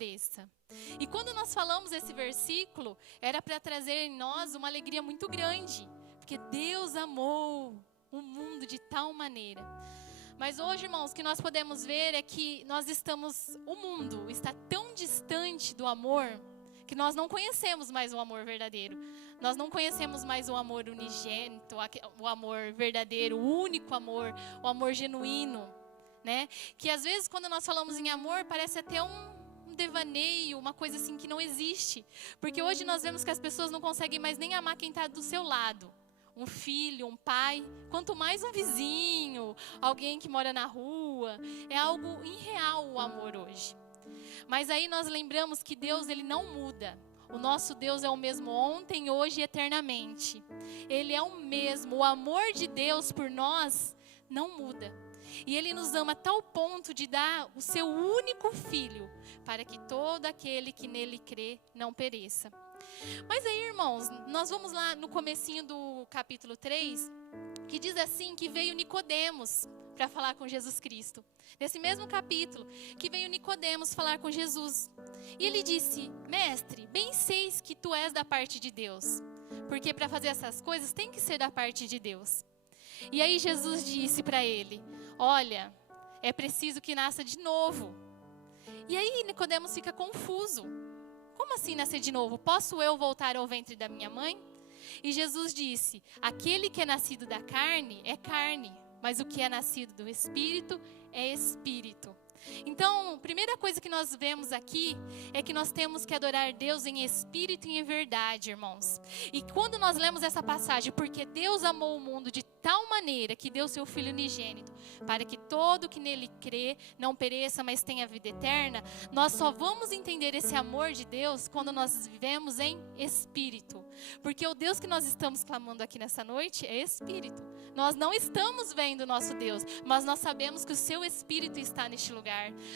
pereça. E quando nós falamos esse versículo, era para trazer em nós uma alegria muito grande, porque Deus amou o mundo de tal maneira. Mas hoje, irmãos, o que nós podemos ver é que o mundo está tão distante do amor, que nós não conhecemos mais o amor verdadeiro. Nós não conhecemos mais o amor unigênito, o amor verdadeiro, o único amor, o amor genuíno, né? Que às vezes quando nós falamos em amor, parece até um devaneio, uma coisa assim que não existe. Porque hoje nós vemos que as pessoas não conseguem mais nem amar quem está do seu lado. Um filho, um pai, quanto mais um vizinho, alguém que mora na rua. É algo irreal o amor hoje. Mas aí nós lembramos que Deus, Ele não muda. O nosso Deus é o mesmo ontem, hoje e eternamente. Ele é o mesmo. O amor de Deus por nós não muda. E Ele nos ama a tal ponto de dar o seu único filho, para que todo aquele que nele crê não pereça. Mas aí, irmãos, nós vamos lá no comecinho do capítulo 3, que diz assim, que veio Nicodemos para falar com Jesus Cristo. Nesse mesmo capítulo, que veio Nicodemos falar com Jesus. E ele disse: mestre, bem seis que tu és da parte de Deus, porque para fazer essas coisas tem que ser da parte de Deus. E aí Jesus disse para ele: olha, é preciso que nasça de novo. E aí Nicodemos fica confuso. Como assim nascer de novo? Posso eu voltar ao ventre da minha mãe? E Jesus disse: aquele que é nascido da carne é carne, mas o que é nascido do Espírito é Espírito. Então, a primeira coisa que nós vemos aqui é que nós temos que adorar Deus em espírito e em verdade, irmãos. E quando nós lemos essa passagem, porque Deus amou o mundo de tal maneira que deu seu Filho unigênito, para que todo que nele crê não pereça, mas tenha vida eterna, nós só vamos entender esse amor de Deus quando nós vivemos em espírito. Porque o Deus que nós estamos clamando aqui nessa noite é espírito. Nós não estamos vendo o nosso Deus, mas nós sabemos que o seu Espírito está neste lugar.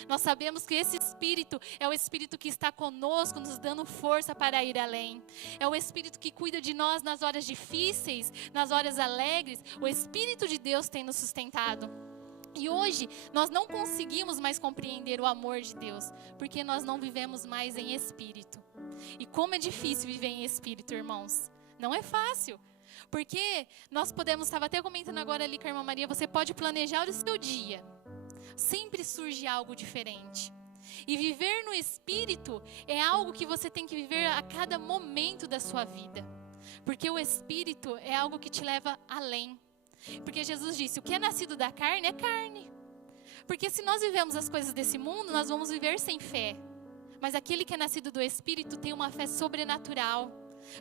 Nós sabemos que esse Espírito é o Espírito que está conosco, nos dando força para ir além. É o Espírito que cuida de nós nas horas difíceis, nas horas alegres. O Espírito de Deus tem nos sustentado. E hoje nós não conseguimos mais compreender o amor de Deus, porque nós não vivemos mais em Espírito. E como é difícil viver em Espírito, irmãos. Não é fácil. Porque nós podemos, estava até comentando agora ali com a irmã Maria, você pode planejar o seu dia. Sempre surge algo diferente. E viver no Espírito é algo que você tem que viver a cada momento da sua vida. Porque o Espírito é algo que te leva além. Porque Jesus disse, o que é nascido da carne é carne. Porque se nós vivemos as coisas desse mundo, nós vamos viver sem fé. Mas aquele que é nascido do Espírito tem uma fé sobrenatural,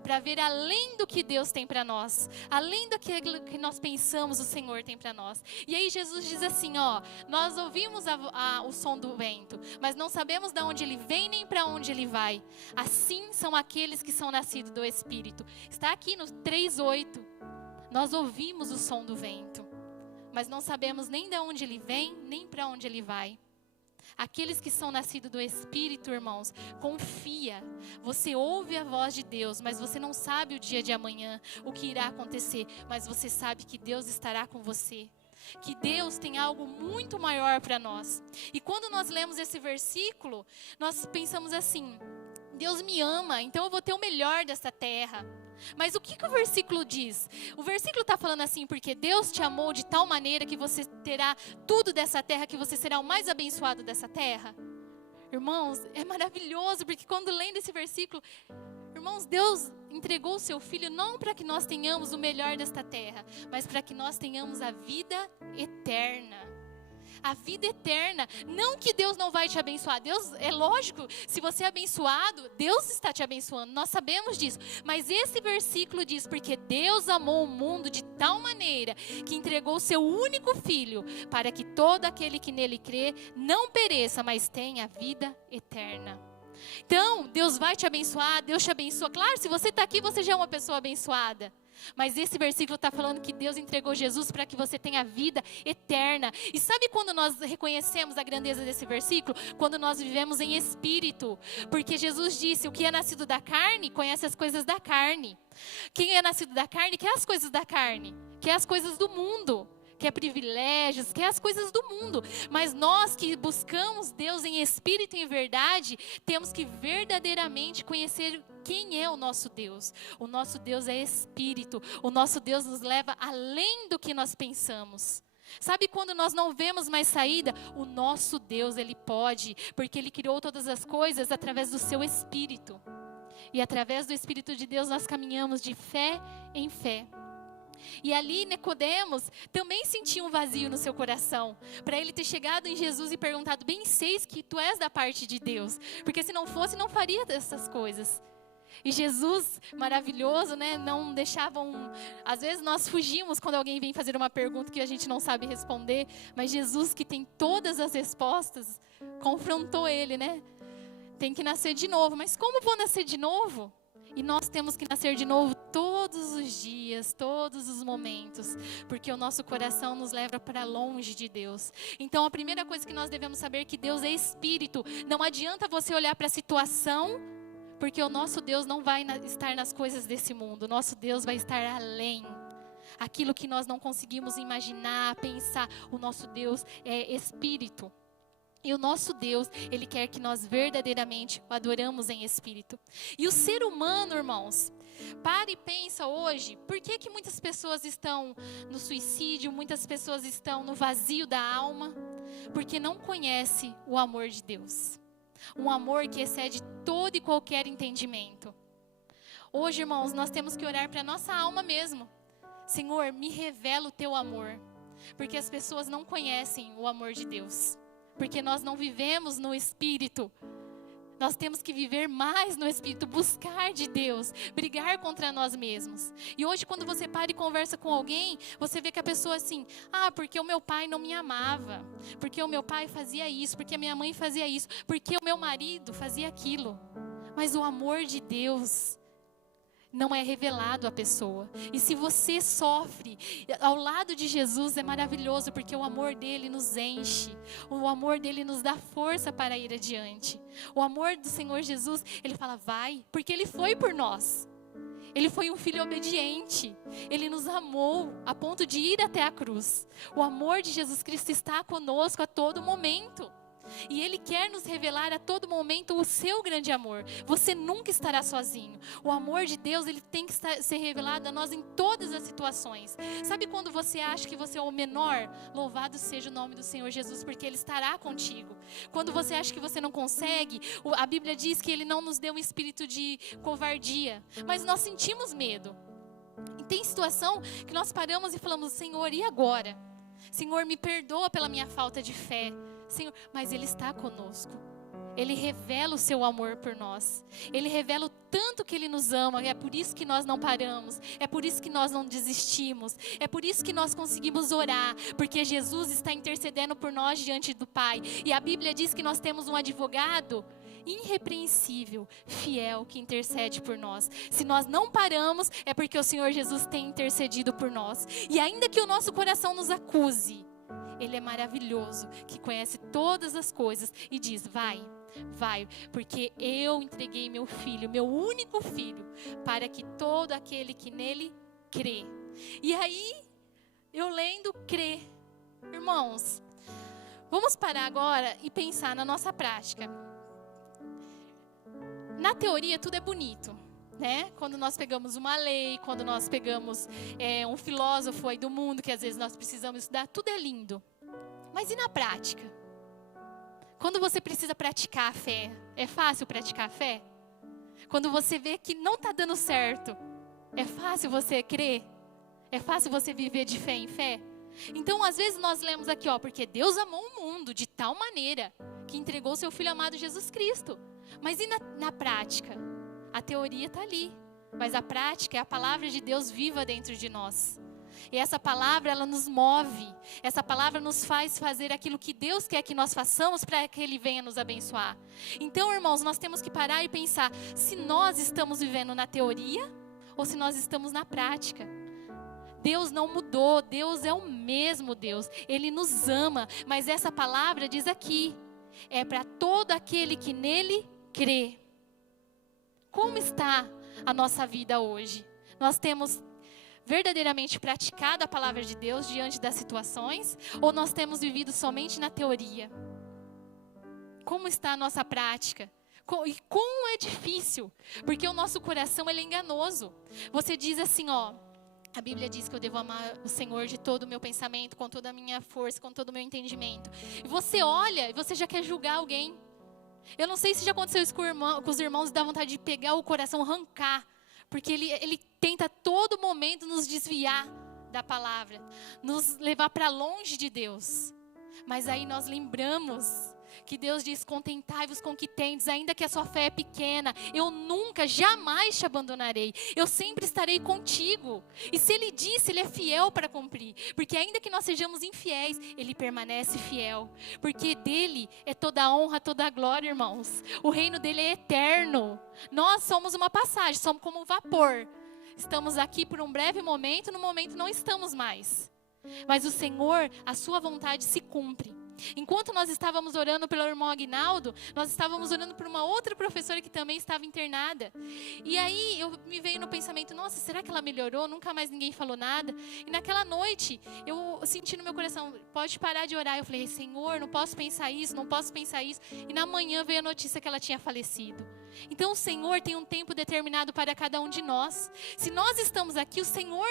para ver além do que Deus tem para nós, além daquilo que nós pensamos o Senhor tem para nós. E aí Jesus diz assim, nós ouvimos o som do vento, mas não sabemos de onde ele vem nem para onde ele vai. Assim são aqueles que são nascidos do Espírito. Está aqui no 3:8. Nós ouvimos o som do vento, mas não sabemos nem de onde ele vem, nem para onde ele vai. Aqueles que são nascidos do Espírito, irmãos, confia. Você ouve a voz de Deus, mas você não sabe o dia de amanhã, o que irá acontecer. Mas você sabe que Deus estará com você. Que Deus tem algo muito maior para nós. E quando nós lemos esse versículo, nós pensamos assim, Deus me ama, então eu vou ter o melhor desta terra. Mas o que o versículo diz? O versículo está falando assim, porque Deus te amou de tal maneira que você terá tudo dessa terra, que você será o mais abençoado dessa terra. Irmãos, é maravilhoso, porque quando lendo esse versículo, irmãos, Deus entregou o seu Filho não para que nós tenhamos o melhor desta terra, mas para que nós tenhamos a vida eterna. A vida eterna, não que Deus não vai te abençoar, Deus, é lógico, se você é abençoado, Deus está te abençoando, nós sabemos disso, mas esse versículo diz, porque Deus amou o mundo de tal maneira, que entregou o seu único Filho, para que todo aquele que nele crê, não pereça, mas tenha a vida eterna. Então, Deus vai te abençoar, Deus te abençoa, claro, se você está aqui, você já é uma pessoa abençoada. Mas esse versículo está falando que Deus entregou Jesus para que você tenha vida eterna. E sabe quando nós reconhecemos a grandeza desse versículo? Quando nós vivemos em espírito. Porque Jesus disse, o que é nascido da carne, conhece as coisas da carne. Quem é nascido da carne, quer as coisas da carne. Quer as coisas do mundo. quer privilégios, quer as coisas do mundo. Mas nós que buscamos Deus em espírito e em verdade, temos que verdadeiramente conhecer quem é o nosso Deus. O nosso Deus é espírito. O nosso Deus nos leva além do que nós pensamos. Sabe quando nós não vemos mais saída? O nosso Deus, Ele pode, porque Ele criou todas as coisas através do seu Espírito. E através do Espírito de Deus nós caminhamos de fé em fé. E ali Nicodemos também sentia um vazio no seu coração. Para ele ter chegado em Jesus e perguntado: bem seis que tu és da parte de Deus. Porque se não fosse, não faria essas coisas. E Jesus, maravilhoso, né? Não deixavam... Às vezes nós fugimos quando alguém vem fazer uma pergunta que a gente não sabe responder. Mas Jesus, que tem todas as respostas, confrontou ele, né? Tem que nascer de novo. Mas como vou nascer de novo? E nós temos que nascer de novo todos os dias, todos os momentos. Porque o nosso coração nos leva para longe de Deus. Então a primeira coisa que nós devemos saber é que Deus é Espírito. Não adianta você olhar para a situação, porque o nosso Deus não vai estar nas coisas desse mundo. O nosso Deus vai estar além. Aquilo que nós não conseguimos imaginar, pensar. O nosso Deus é Espírito. E o nosso Deus, Ele quer que nós verdadeiramente o adoramos em espírito. E o ser humano, irmãos, para e pensa hoje, por que que muitas pessoas estão no suicídio, muitas pessoas estão no vazio da alma? Porque não conhece o amor de Deus. Um amor que excede todo e qualquer entendimento. Hoje, irmãos, nós temos que orar para a nossa alma mesmo. Senhor, me revela o teu amor. Porque as pessoas não conhecem o amor de Deus. Porque nós não vivemos no Espírito. Nós temos que viver mais no Espírito, buscar de Deus, brigar contra nós mesmos. E hoje quando você para e conversa com alguém, você vê que a pessoa assim, porque o meu pai não me amava, porque o meu pai fazia isso, porque a minha mãe fazia isso, porque o meu marido fazia aquilo. Mas o amor de Deus não é revelado à pessoa. E se você sofre, ao lado de Jesus é maravilhoso, porque o amor dele nos enche. O amor dele nos dá força para ir adiante. O amor do Senhor Jesus, ele fala, vai, porque ele foi por nós. Ele foi um filho obediente. Ele nos amou a ponto de ir até a cruz. O amor de Jesus Cristo está conosco a todo momento. E Ele quer nos revelar a todo momento o seu grande amor. Você nunca estará sozinho. O amor de Deus, ele tem que ser revelado a nós em todas as situações. Sabe quando você acha que você é o menor? Louvado seja o nome do Senhor Jesus, porque Ele estará contigo. Quando você acha que você não consegue, a Bíblia diz que Ele não nos deu um espírito de covardia, mas nós sentimos medo. E tem situação que nós paramos e falamos, Senhor, e agora? Senhor, me perdoa pela minha falta de fé. Senhor, mas Ele está conosco. Ele revela o seu amor por nós. Ele revela o tanto que Ele nos ama. É por isso que nós não paramos. É por isso que nós não desistimos. É por isso que nós conseguimos orar. Porque Jesus está intercedendo por nós diante do Pai. E a Bíblia diz que nós temos um advogado irrepreensível, fiel, que intercede por nós. Se nós não paramos, é porque o Senhor Jesus tem intercedido por nós. E ainda que o nosso coração nos acuse, Ele é maravilhoso, que conhece todas as coisas e diz, vai, porque eu entreguei meu filho, meu único filho, para que todo aquele que nele crê. E aí, eu lendo, crê. Irmãos, vamos parar agora e pensar na nossa prática. Na teoria, tudo é bonito, né? Quando nós pegamos uma lei, quando nós pegamos um filósofo aí do mundo, que às vezes nós precisamos estudar, tudo é lindo. Mas e na prática? Quando você precisa praticar a fé, é fácil praticar a fé? Quando você vê que não está dando certo, é fácil você crer? É fácil você viver de fé em fé? Então, às vezes nós lemos aqui, porque Deus amou o mundo de tal maneira que entregou seu Filho amado Jesus Cristo. Mas e na prática? A teoria está ali, mas a prática é a palavra de Deus viva dentro de nós. E essa palavra, ela nos move. Essa palavra nos faz fazer aquilo que Deus quer que nós façamos para que Ele venha nos abençoar. Então, irmãos, nós temos que parar e pensar se nós estamos vivendo na teoria ou se nós estamos na prática. Deus não mudou, Deus é o mesmo Deus. Ele nos ama, mas essa palavra diz aqui, é para todo aquele que nele crê. Como está a nossa vida hoje? Nós temos verdadeiramente praticado a palavra de Deus diante das situações? Ou nós temos vivido somente na teoria? Como está a nossa prática? E como é difícil, porque o nosso coração ele é enganoso. Você diz assim, ó, a Bíblia diz que eu devo amar o Senhor de todo o meu pensamento, com toda a minha força, com todo o meu entendimento. E você olha e você já quer julgar alguém. Eu não sei se já aconteceu isso com os irmãos e dá vontade de pegar o coração, arrancar. Porque ele tenta a todo momento nos desviar da palavra, nos levar para longe de Deus. Mas aí nós lembramos que Deus diz, contentai-vos com o que tendes, ainda que a sua fé é pequena, eu nunca, jamais te abandonarei, eu sempre estarei contigo. E se Ele disse, Ele é fiel para cumprir, porque ainda que nós sejamos infiéis, Ele permanece fiel, porque dEle é toda a honra, toda a glória, irmãos. O reino dEle é eterno, nós somos uma passagem, somos como um vapor, estamos aqui por um breve momento, no momento não estamos mais, mas o Senhor, a sua vontade se cumpre. Enquanto nós estávamos orando pelo irmão Aguinaldo, nós estávamos orando por uma outra professora que também estava internada. E aí me veio no pensamento, nossa, será que ela melhorou? Nunca mais ninguém falou nada. E naquela noite, eu senti no meu coração, pode parar de orar. Eu falei, Senhor, não posso pensar isso, não posso pensar isso. E na manhã veio a notícia que ela tinha falecido. Então o Senhor tem um tempo determinado para cada um de nós. Se nós estamos aqui, o Senhor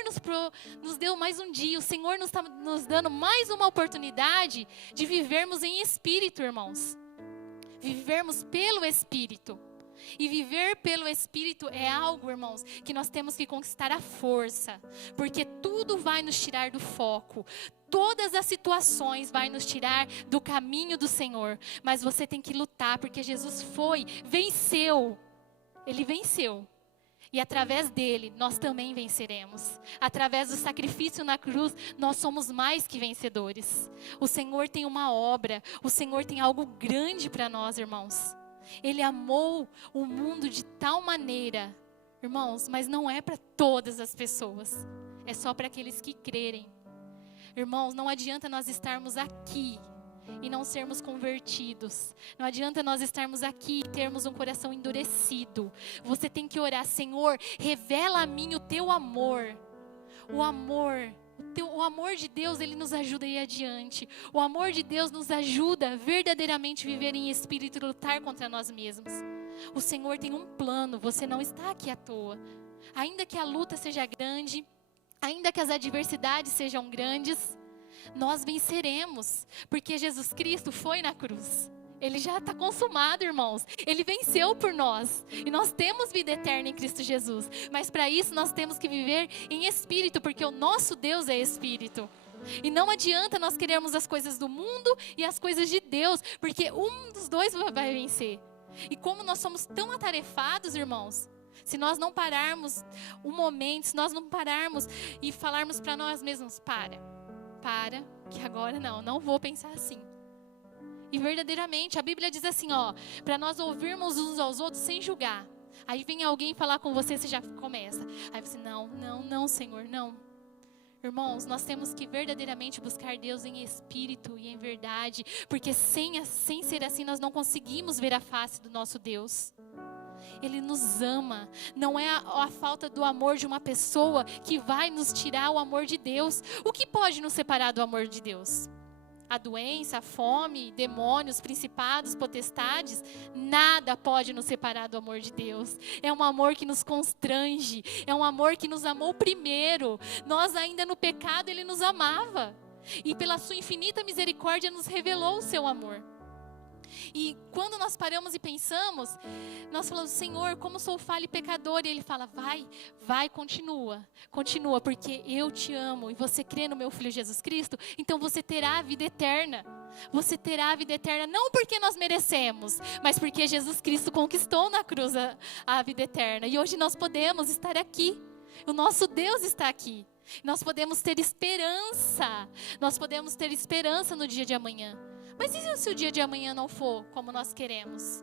nos deu mais um dia. O Senhor nos está nos dando mais uma oportunidade de vivermos em espírito, irmãos. Vivermos pelo Espírito. E viver pelo Espírito é algo, irmãos, que nós temos que conquistar à força. Porque tudo vai nos tirar do foco. Todas as situações vai nos tirar do caminho do Senhor. Mas você tem que lutar, porque Jesus venceu. Ele venceu. E através dele, nós também venceremos. Através do sacrifício na cruz, nós somos mais que vencedores. O Senhor tem uma obra, o Senhor tem algo grande para nós, irmãos. Ele amou o mundo de tal maneira, irmãos, mas não é para todas as pessoas. É só para aqueles que crerem. Irmãos, não adianta nós estarmos aqui e não sermos convertidos. Não adianta nós estarmos aqui e termos um coração endurecido. Você tem que orar, Senhor, revela a mim o teu amor. O amor de Deus, ele nos ajuda a ir adiante. O amor de Deus nos ajuda a verdadeiramente viver em espírito e lutar contra nós mesmos. O Senhor tem um plano, você não está aqui à toa. Ainda que a luta seja grande, ainda que as adversidades sejam grandes, nós venceremos, porque Jesus Cristo foi na cruz. Ele já está consumado, irmãos. Ele venceu por nós. E nós temos vida eterna em Cristo Jesus. Mas para isso nós temos que viver em espírito, porque o nosso Deus é espírito. E não adianta nós querermos as coisas do mundo e as coisas de Deus, porque um dos dois vai vencer. E como nós somos tão atarefados, irmãos, se nós não pararmos um momento, se nós não pararmos e falarmos para nós mesmos, para, que agora não vou pensar assim. E verdadeiramente, a Bíblia diz assim, ó, para nós ouvirmos uns aos outros sem julgar. Aí vem alguém falar com você, você já começa. Aí você, não, Senhor, não. Irmãos, nós temos que verdadeiramente buscar Deus em espírito e em verdade, porque sem ser assim, nós não conseguimos ver a face do nosso Deus. Ele nos ama. Não é a falta do amor de uma pessoa que vai nos tirar o amor de Deus. O que pode nos separar do amor de Deus? A doença, a fome, demônios, principados, potestades, nada pode nos separar do amor de Deus. É um amor que nos constrange, é um amor que nos amou primeiro. Nós ainda no pecado, Ele nos amava. E pela sua infinita misericórdia nos revelou o seu amor. E quando nós paramos e pensamos, nós falamos, Senhor, como sou falho e pecador. E Ele fala, vai, continua, porque eu te amo. E você crê no meu Filho Jesus Cristo, então você terá a vida eterna. Você terá a vida eterna, não porque nós merecemos, mas porque Jesus Cristo conquistou na cruz a vida eterna. E hoje nós podemos estar aqui. O nosso Deus está aqui. Nós podemos ter esperança. Nós podemos ter esperança no dia de amanhã. Mas e se o dia de amanhã não for como nós queremos?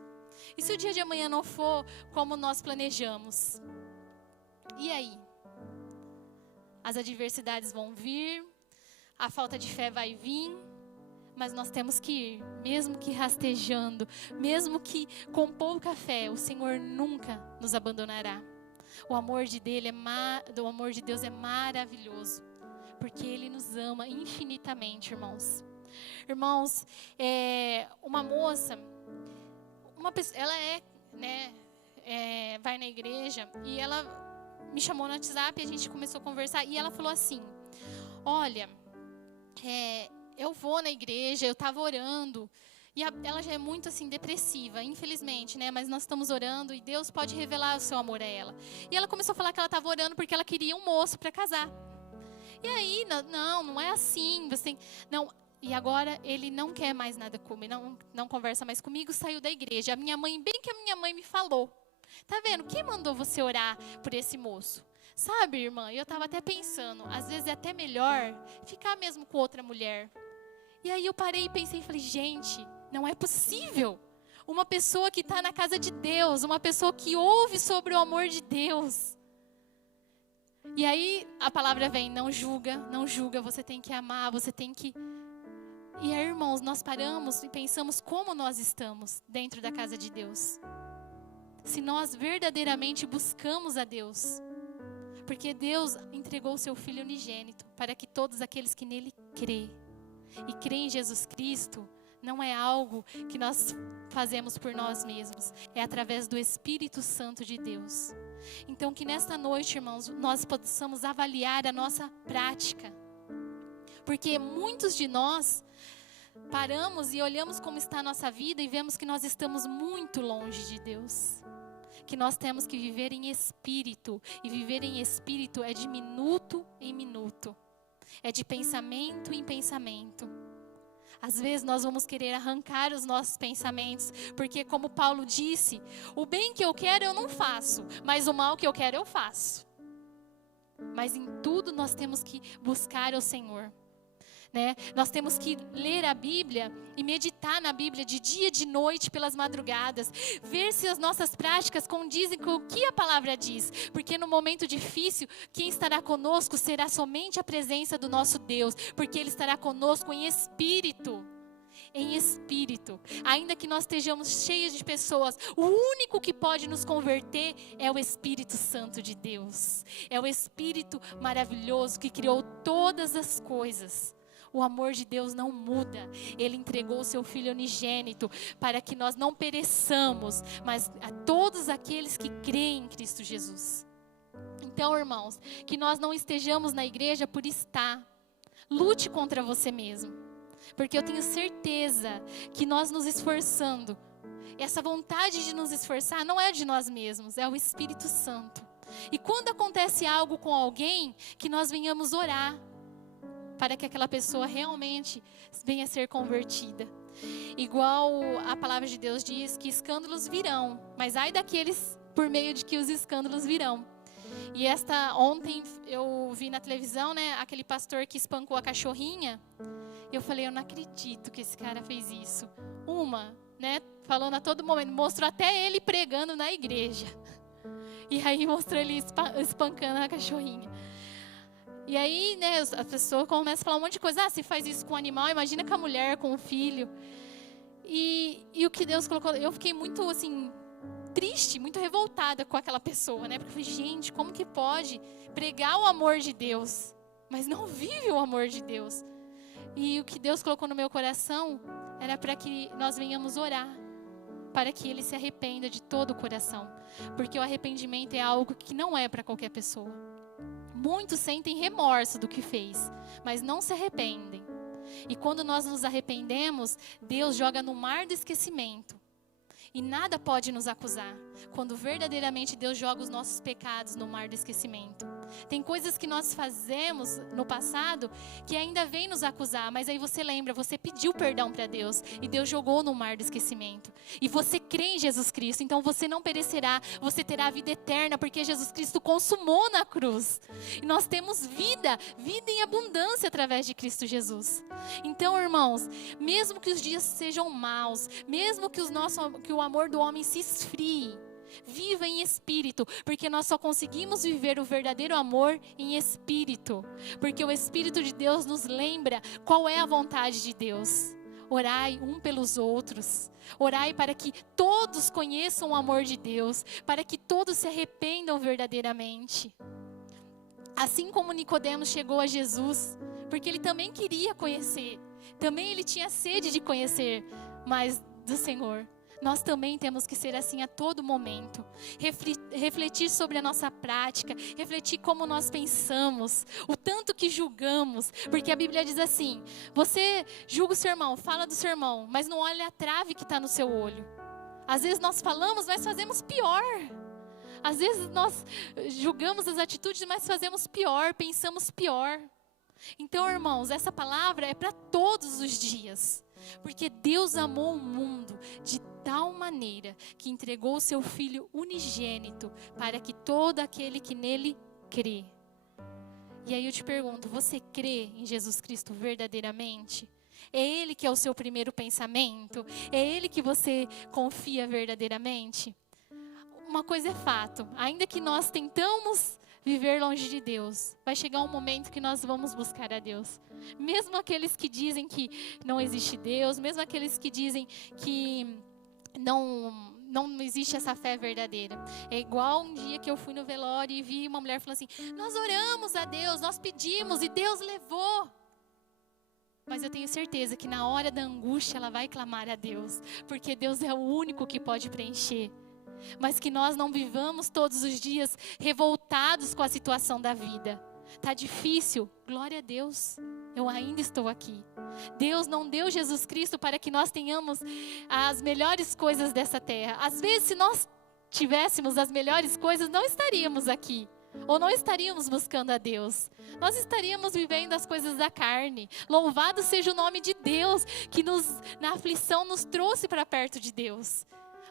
E se o dia de amanhã não for como nós planejamos? E aí? As adversidades vão vir, a falta de fé vai vir, mas nós temos que ir, mesmo que rastejando, mesmo que com pouca fé, o Senhor nunca nos abandonará. O amor de Deus é maravilhoso, porque Ele nos ama infinitamente, irmãos. Irmãos, uma moça, ela vai na igreja e ela me chamou no WhatsApp e a gente começou a conversar e ela falou assim: olha, eu vou na igreja, eu estava orando. E ela já é muito assim depressiva, infelizmente, né? Mas nós estamos orando e Deus pode revelar o seu amor a ela. E ela começou a falar que ela estava orando porque ela queria um moço para casar. E aí, não é assim. Não. E agora ele não quer mais nada comigo, não conversa mais comigo, saiu da igreja. Bem que a minha mãe me falou: tá vendo? Quem mandou você orar por esse moço? Sabe, irmã, eu estava até pensando, às vezes é até melhor ficar mesmo com outra mulher. E aí eu parei e pensei e falei: gente, não é possível. Uma pessoa que está na casa de Deus, uma pessoa que ouve sobre o amor de Deus. E aí a palavra vem: não julga, você tem que amar, você tem que... E aí, irmãos, nós paramos e pensamos como nós estamos dentro da casa de Deus. Se nós verdadeiramente buscamos a Deus. Porque Deus entregou o seu Filho unigênito para que todos aqueles que nele crêem. E crêem em Jesus Cristo não é algo que nós fazemos por nós mesmos. É através do Espírito Santo de Deus. Então que nesta noite, irmãos, nós possamos avaliar a nossa prática. Porque muitos de nós paramos e olhamos como está a nossa vida e vemos que nós estamos muito longe de Deus. Que nós temos que viver em espírito. E viver em espírito é de minuto em minuto. É de pensamento em pensamento. Às vezes nós vamos querer arrancar os nossos pensamentos, porque como Paulo disse, o bem que eu quero eu não faço, mas o mal que eu quero eu faço. Mas em tudo nós temos que buscar o Senhor. Né? Nós temos que ler a Bíblia e meditar na Bíblia de dia e de noite pelas madrugadas, ver se as nossas práticas condizem com o que a palavra diz, porque no momento difícil, quem estará conosco será somente a presença do nosso Deus, porque Ele estará conosco em espírito. Em espírito, ainda que nós estejamos cheios de pessoas, o único que pode nos converter é o Espírito Santo de Deus, é o Espírito maravilhoso que criou todas as coisas. O amor de Deus não muda. Ele entregou o seu Filho unigênito para que nós não pereçamos, mas a todos aqueles que creem em Cristo Jesus. Então, irmãos, que nós não estejamos na igreja por estar. Lute contra você mesmo. Porque eu tenho certeza que nós nos esforçando, essa vontade de nos esforçar não é de nós mesmos, é o Espírito Santo. E quando acontece algo com alguém, que nós venhamos orar, para que aquela pessoa realmente venha a ser convertida. Igual a palavra de Deus diz que escândalos virão, mas ai daqueles por meio de que os escândalos virão. E ontem eu vi na televisão, né, aquele pastor que espancou a cachorrinha. E eu falei: eu não acredito que esse cara fez isso. Falando a todo momento, mostrou até ele pregando na igreja. E aí mostrou ele espancando a cachorrinha. E aí, né, a pessoa começa a falar um monte de coisa. Se faz isso com o animal, imagina com a mulher, com o filho. E o que Deus colocou, eu fiquei muito assim, triste, muito revoltada com aquela pessoa, né? Porque eu falei: gente, como que pode pregar o amor de Deus, mas não vive o amor de Deus? E o que Deus colocou no meu coração era para que nós venhamos orar, para que Ele se arrependa de todo o coração. Porque o arrependimento é algo que não é para qualquer pessoa. Muitos sentem remorso do que fez, mas não se arrependem. E quando nós nos arrependemos, Deus joga no mar do esquecimento. E nada pode nos acusar, quando verdadeiramente Deus joga os nossos pecados no mar do esquecimento. Tem coisas que nós fazemos no passado que ainda vem nos acusar, mas aí você lembra, você pediu perdão para Deus e Deus jogou no mar do esquecimento. E você crê em Jesus Cristo, então você não perecerá, você terá a vida eterna, porque Jesus Cristo consumou na cruz. E nós temos vida em abundância através de Cristo Jesus. Então, irmãos, mesmo que os dias sejam maus, mesmo que o amor do homem se esfrie, viva em espírito, porque nós só conseguimos viver o verdadeiro amor em espírito, porque o Espírito de Deus nos lembra qual é a vontade de Deus. Orai um pelos outros. Orai para que todos conheçam o amor de Deus, para que todos se arrependam verdadeiramente. Assim como Nicodemos chegou a Jesus, porque ele também queria conhecer, também ele tinha sede de conhecer mais do Senhor. Nós também temos que ser assim a todo momento. Refletir sobre a nossa prática, refletir como nós pensamos, o tanto que julgamos. Porque a Bíblia diz assim, você julga o seu irmão, fala do seu irmão, mas não olha a trave que está no seu olho. Às vezes nós falamos, mas fazemos pior. Às vezes nós julgamos as atitudes, mas fazemos pior, pensamos pior. Então, irmãos, essa palavra é para todos os dias. Porque Deus amou o mundo de tal maneira que entregou o seu Filho unigênito para que todo aquele que nele crê. E aí eu te pergunto, você crê em Jesus Cristo verdadeiramente? É Ele que é o seu primeiro pensamento? É Ele que você confia verdadeiramente? Uma coisa é fato, ainda que nós tentamos viver longe de Deus, vai chegar um momento que nós vamos buscar a Deus. Mesmo aqueles que dizem que não existe Deus, mesmo aqueles que dizem que não existe essa fé verdadeira. É igual um dia que eu fui no velório e vi uma mulher falando assim, nós oramos a Deus, nós pedimos e Deus levou. Mas eu tenho certeza que na hora da angústia ela vai clamar a Deus, porque Deus é o único que pode preencher. Mas que nós não vivamos todos os dias revoltados com a situação da vida. Tá difícil? Glória a Deus, eu ainda estou aqui. Deus não deu Jesus Cristo para que nós tenhamos as melhores coisas dessa terra. Às vezes, se nós tivéssemos as melhores coisas, não estaríamos aqui. Ou não estaríamos buscando a Deus. Nós estaríamos vivendo as coisas da carne. Louvado seja o nome de Deus, que na aflição nos trouxe para perto de Deus.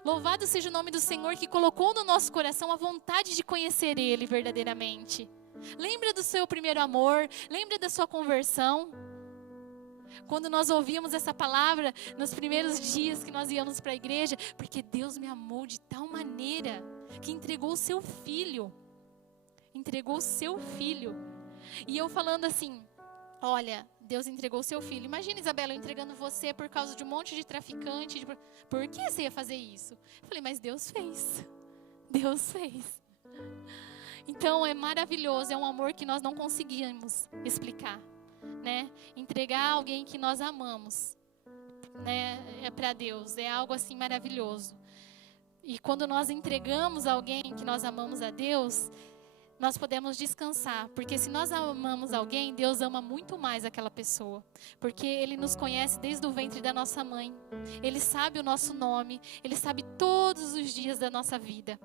Louvado seja o nome do Senhor que colocou no nosso coração a vontade de conhecer Ele verdadeiramente. Lembra do seu primeiro amor, lembra da sua conversão. Quando nós ouvíamos essa palavra nos primeiros dias que nós íamos para a igreja, porque Deus me amou de tal maneira que entregou o seu filho. Entregou o seu filho. E eu falando assim, olha, Deus entregou o seu filho. Imagina, Isabela, eu entregando você por causa de um monte de traficante. Por que você ia fazer isso? Eu falei, mas Deus fez. Deus fez. Então é maravilhoso, é um amor que nós não conseguimos explicar, né? Entregar alguém que nós amamos, né? É para Deus, é algo assim maravilhoso. E quando nós entregamos alguém que nós amamos a Deus, nós podemos descansar, porque se nós amamos alguém, Deus ama muito mais aquela pessoa, porque Ele nos conhece desde o ventre da nossa mãe, Ele sabe o nosso nome, Ele sabe todos os dias da nossa vida.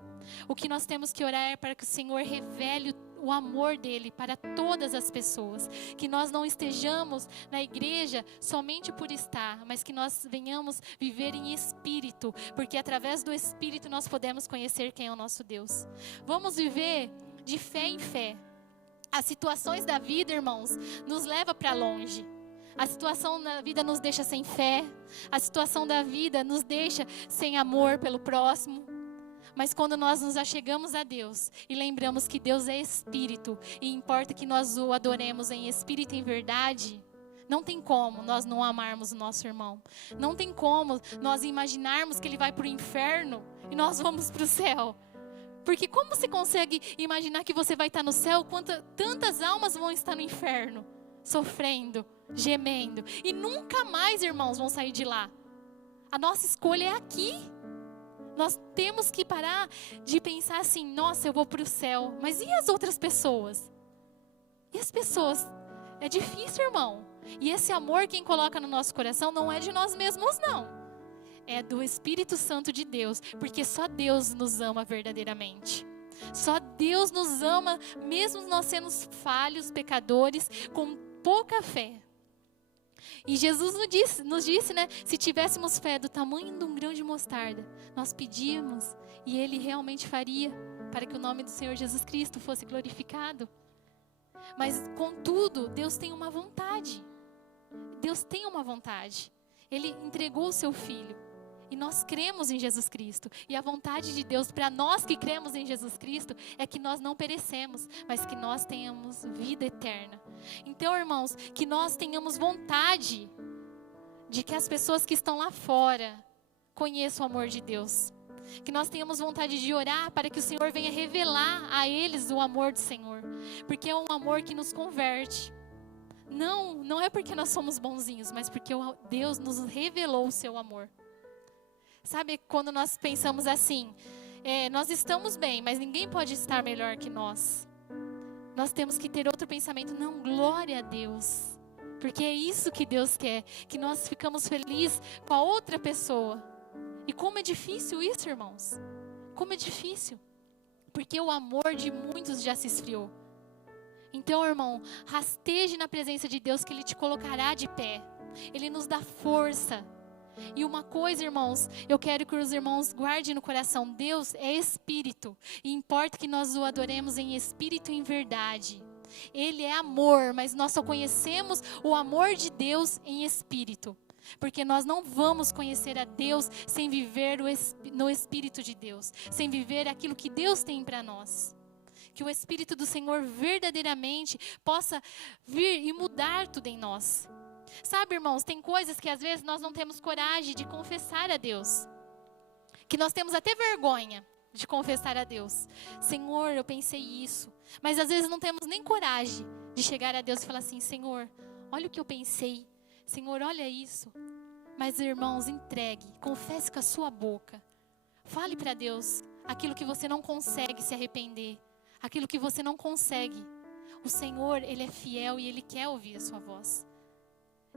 O que nós temos que orar é para que o Senhor revele o amor dEle para todas as pessoas, que nós não estejamos na igreja somente por estar, mas que nós venhamos viver em espírito, porque através do espírito nós podemos conhecer quem é o nosso Deus. Vamos viver de fé em fé. As situações da vida, irmãos, nos leva para longe. A situação da vida nos deixa sem fé. A situação da vida nos deixa sem amor pelo próximo. Mas quando nós nos achegamos a Deus e lembramos que Deus é Espírito e importa que nós o adoremos em espírito e em verdade, não tem como nós não amarmos o nosso irmão. Não tem como nós imaginarmos que ele vai para o inferno e nós vamos para o céu. Porque como você consegue imaginar que você vai estar no céu quando tantas almas vão estar no inferno, sofrendo, gemendo, e nunca mais, irmãos, vão sair de lá? A nossa escolha é aqui. Nós temos que parar de pensar assim, nossa, eu vou para o céu, mas e as outras pessoas? E as pessoas? É difícil, irmão. E esse amor quem coloca no nosso coração não é de nós mesmos, não. É do Espírito Santo de Deus, porque só Deus nos ama verdadeiramente. Só Deus nos ama, mesmo nós sendo falhos, pecadores, com pouca fé. E Jesus nos disse, né? Se tivéssemos fé do tamanho de um grão de mostarda, nós pedíamos e Ele realmente faria, para que o nome do Senhor Jesus Cristo fosse glorificado. Mas, contudo, Deus tem uma vontade. Deus tem uma vontade. Ele entregou o seu Filho. E nós cremos em Jesus Cristo. E a vontade de Deus para nós que cremos em Jesus Cristo é que nós não perecemos, mas que nós tenhamos vida eterna. Então, irmãos, que nós tenhamos vontade de que as pessoas que estão lá fora conheçam o amor de Deus. Que nós tenhamos vontade de orar para que o Senhor venha revelar a eles o amor do Senhor. Porque é um amor que nos converte. Não é porque nós somos bonzinhos, mas porque Deus nos revelou o seu amor. Sabe, quando nós pensamos assim, nós estamos bem, mas ninguém pode estar melhor que nós. Nós temos que ter outro pensamento, não, glória a Deus. Porque é isso que Deus quer, que nós ficamos felizes com a outra pessoa. E como é difícil isso, irmãos. Como é difícil. Porque o amor de muitos já se esfriou. Então, irmão, rasteje na presença de Deus que Ele te colocará de pé. Ele nos dá força. E uma coisa, irmãos, eu quero que os irmãos guardem no coração. Deus é Espírito. E importa que nós o adoremos em Espírito e em verdade. Ele é amor, mas nós só conhecemos o amor de Deus em Espírito. Porque nós não vamos conhecer a Deus sem viver no Espírito de Deus. Sem viver aquilo que Deus tem para nós. Que o Espírito do Senhor verdadeiramente possa vir e mudar tudo em nós. Sabe, irmãos, tem coisas que às vezes nós não temos coragem de confessar a Deus. Que nós temos até vergonha de confessar a Deus. Senhor, eu pensei isso. Mas às vezes não temos nem coragem de chegar a Deus e falar assim, Senhor, olha o que eu pensei. Senhor, olha isso. Mas, irmãos, entregue, confesse com a sua boca. Fale para Deus aquilo que você não consegue se arrepender. Aquilo que você não consegue. O Senhor, Ele é fiel e Ele quer ouvir a sua voz.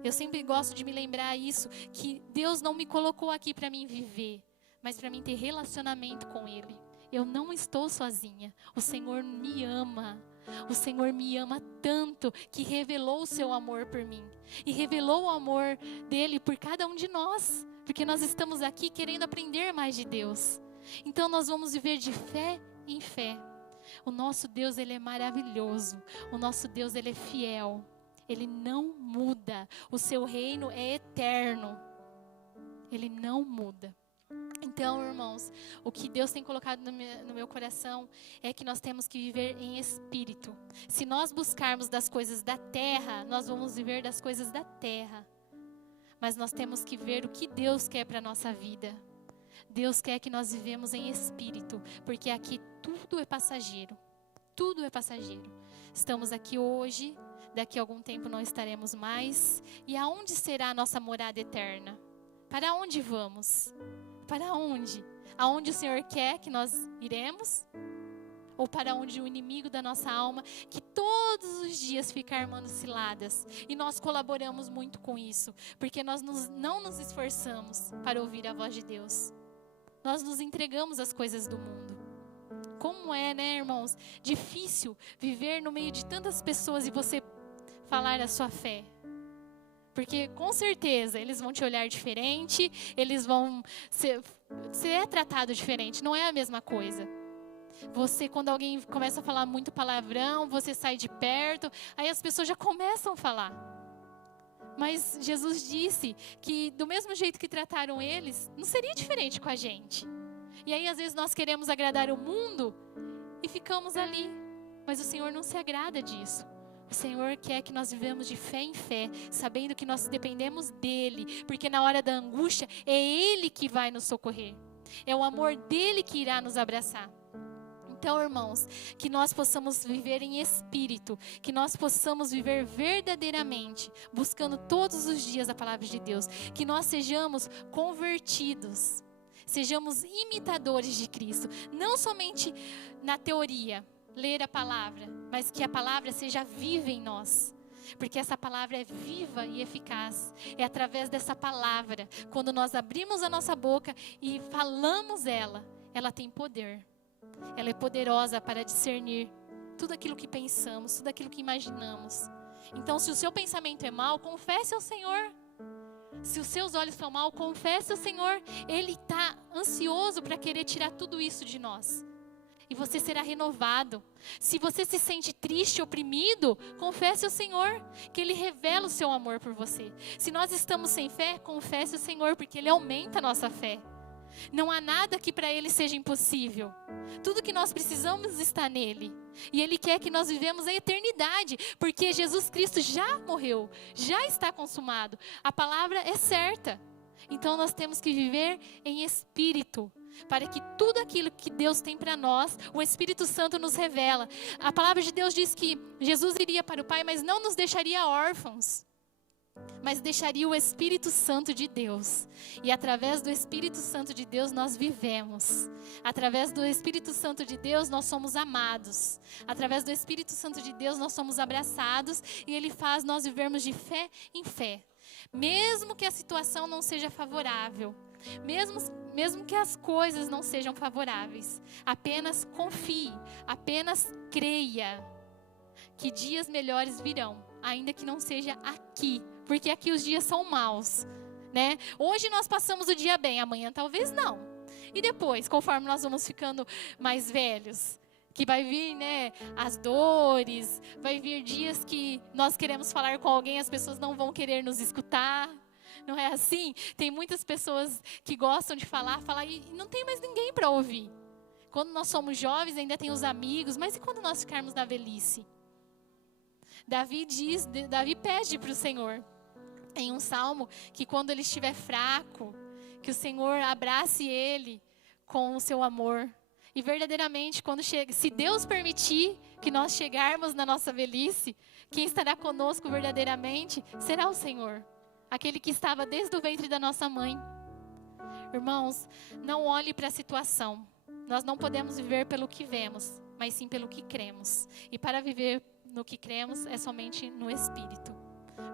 Eu sempre gosto de me lembrar isso, que Deus não me colocou aqui para mim viver, mas para mim ter relacionamento com Ele. Eu não estou sozinha. O Senhor me ama. O Senhor me ama tanto que revelou o seu amor por mim. E revelou o amor dele por cada um de nós. Porque nós estamos aqui querendo aprender mais de Deus. Então nós vamos viver de fé em fé. O nosso Deus, Ele é maravilhoso. O nosso Deus, Ele é fiel. Ele não muda. O seu reino é eterno. Ele não muda. Então, irmãos, o que Deus tem colocado no meu coração é que nós temos que viver em espírito. Se nós buscarmos das coisas da terra, nós vamos viver das coisas da terra. Mas nós temos que ver o que Deus quer para a nossa vida. Deus quer que nós vivemos em espírito, porque aqui tudo é passageiro. Tudo é passageiro. Estamos aqui hoje, daqui a algum tempo não estaremos mais. E aonde será a nossa morada eterna? Para onde vamos? Para onde? Aonde o Senhor quer que nós iremos? Ou para onde o inimigo da nossa alma, que todos os dias fica armando ciladas. E nós colaboramos muito com isso, porque nós não nos esforçamos para ouvir a voz de Deus. Nós nos entregamos às coisas do mundo. Como é, né, irmãos? Difícil viver no meio de tantas pessoas e você falar a sua fé. Porque com certeza eles vão te olhar diferente, eles vão ser tratado diferente, não é a mesma coisa. Você, quando alguém começa a falar muito palavrão, você sai de perto, aí as pessoas já começam a falar. Mas Jesus disse que do mesmo jeito que trataram eles, não seria diferente com a gente. E aí às vezes nós queremos agradar o mundo e ficamos ali. Mas o Senhor não se agrada disso. O Senhor quer que nós vivamos de fé em fé, sabendo que nós dependemos dEle, porque na hora da angústia é Ele que vai nos socorrer. É o amor dEle que irá nos abraçar. Então, irmãos, que nós possamos viver em espírito, que nós possamos viver verdadeiramente, buscando todos os dias a palavra de Deus, que nós sejamos convertidos, sejamos imitadores de Cristo, não somente na teoria, ler a palavra, mas que a palavra seja viva em nós. Porque essa palavra é viva e eficaz. É através dessa palavra, quando nós abrimos a nossa boca e falamos ela tem poder. Ela é poderosa para discernir tudo aquilo que pensamos, tudo aquilo que imaginamos. Então, se o seu pensamento é mau, confesse ao Senhor. Se os seus olhos estão mal, confesse ao Senhor. Ele está ansioso para querer tirar tudo isso de nós. E você será renovado. Se você se sente triste, oprimido, confesse ao Senhor, que Ele revela o seu amor por você. Se nós estamos sem fé, confesse ao Senhor, porque Ele aumenta a nossa fé. Não há nada que para Ele seja impossível. Tudo que nós precisamos está nele. E Ele quer que nós vivemos a eternidade, porque Jesus Cristo já morreu, já está consumado. A palavra é certa. Então nós temos que viver em espírito, para que tudo aquilo que Deus tem para nós, o Espírito Santo nos revela. A palavra de Deus diz que Jesus iria para o Pai, mas não nos deixaria órfãos, mas deixaria o Espírito Santo de Deus. E através do Espírito Santo de Deus nós vivemos. Através do Espírito Santo de Deus nós somos amados. Através do Espírito Santo de Deus nós somos abraçados. E Ele faz nós vivermos de fé em fé. Mesmo que a situação não seja favorável. Mesmo que as coisas não sejam favoráveis. Apenas confie. Apenas creia que dias melhores virão. Ainda que não seja aqui. Porque aqui os dias são maus, né? Hoje nós passamos o dia bem, amanhã talvez não. E depois, conforme nós vamos ficando mais velhos, que vai vir, né, as dores, vai vir dias que nós queremos falar com alguém, as pessoas não vão querer nos escutar. Não é assim? Tem muitas pessoas que gostam de falar e não tem mais ninguém para ouvir. Quando nós somos jovens ainda tem os amigos, mas e quando nós ficarmos na velhice? Davi pede para o Senhor, em um salmo, que quando ele estiver fraco, que o Senhor abrace ele com o seu amor. E verdadeiramente, se Deus permitir que nós chegarmos na nossa velhice, quem estará conosco verdadeiramente será o Senhor. Aquele que estava desde o ventre da nossa mãe. Irmãos, não olhe para a situação. Nós não podemos viver pelo que vemos, mas sim pelo que cremos. E para viver no que cremos é somente no Espírito.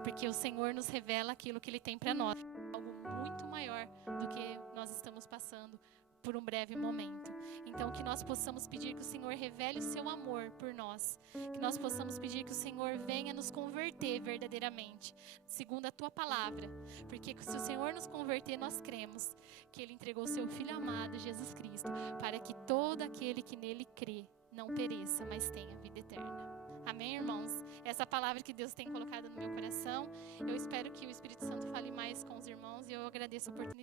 Porque o Senhor nos revela aquilo que Ele tem para nós. Algo muito maior do que nós estamos passando por um breve momento. Então que nós possamos pedir que o Senhor revele o seu amor por nós. Que nós possamos pedir que o Senhor venha nos converter verdadeiramente, segundo a Tua palavra. Porque se o Senhor nos converter, nós cremos que Ele entregou o seu Filho amado, Jesus Cristo, para que todo aquele que nele crê não pereça, mas tenha vida eterna. Amém, irmãos? Essa palavra que Deus tem colocado no meu coração. Eu espero que o Espírito Santo fale mais com os irmãos e eu agradeço a oportunidade.